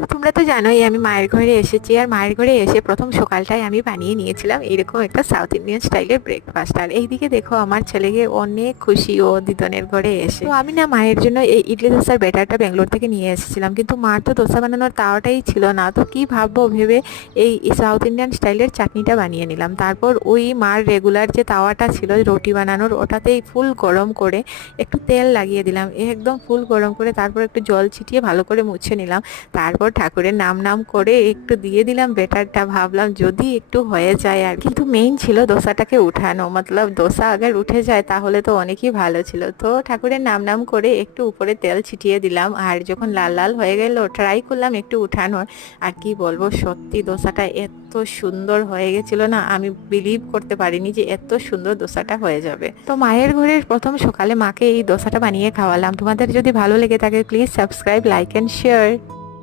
তোমরা তো জানোই আমি মায়ের ঘরে এসেছি, আর মায়ের ঘরে এসে প্রথম সকালটাই আমি বানিয়ে নিয়েছিলাম এরকম একটা সাউথ ইন্ডিয়ান স্টাইলের ব্রেকফাস্ট। আর এইদিকে দেখো আমার ছেলেকে অনেক খুশি ও দিদনের ঘরে এসে। তো আমি না মায়ের জন্য এই ইডলি দোসার ব্যাটারটা ব্যাঙ্গালোর থেকে নিয়ে এসেছিলাম, কিন্তু মার তো দোসা বানানোর তাওয়াটাই ছিল না, তো কি ভাববো ভেবে এই সাউথ ইন্ডিয়ান স্টাইলের চাটনিটা বানিয়ে নিলাম। তারপর ওই মার রেগুলার যে তাওয়াটা ছিল রুটি বানানোর, ওটাতেই ফুল গরম করে একটু তেল লাগিয়ে দিলাম, একদম ফুল গরম করে তারপর একটু জল ছিটিয়ে ভালো করে মুছে নিলাম। তারপর ঠাকুরের নাম নাম করে একটু দিয়ে দিলাম বেটারটা, ভাবলাম যদি একটু হয়ে যায়। আর কিন্তু মেইন ছিল দোসাটাকে উঠানো, মতলব দোসা আগে উঠে যায় তাহলে তো অনেকই ভালো ছিল। তো ঠাকুরের নাম নাম করে একটু উপরে তেল ছিটিয়ে দিলাম, আর যখন লাল লাল হয়ে গেল ট্রাই করলাম একটু উঠানোর। আর কি বলবো, সত্যি দোসাটা এত সুন্দর হয়ে গেছিল না, আমি বিলিভ করতে পারিনি যে এত সুন্দর দোসাটা হয়ে যাবে। তো মায়ের ঘরের প্রথম সকালে মাকে এই দোসাটা বানিয়ে খাওয়ালাম। তোমাদের যদি ভালো লেগে থাকে please subscribe, like and share.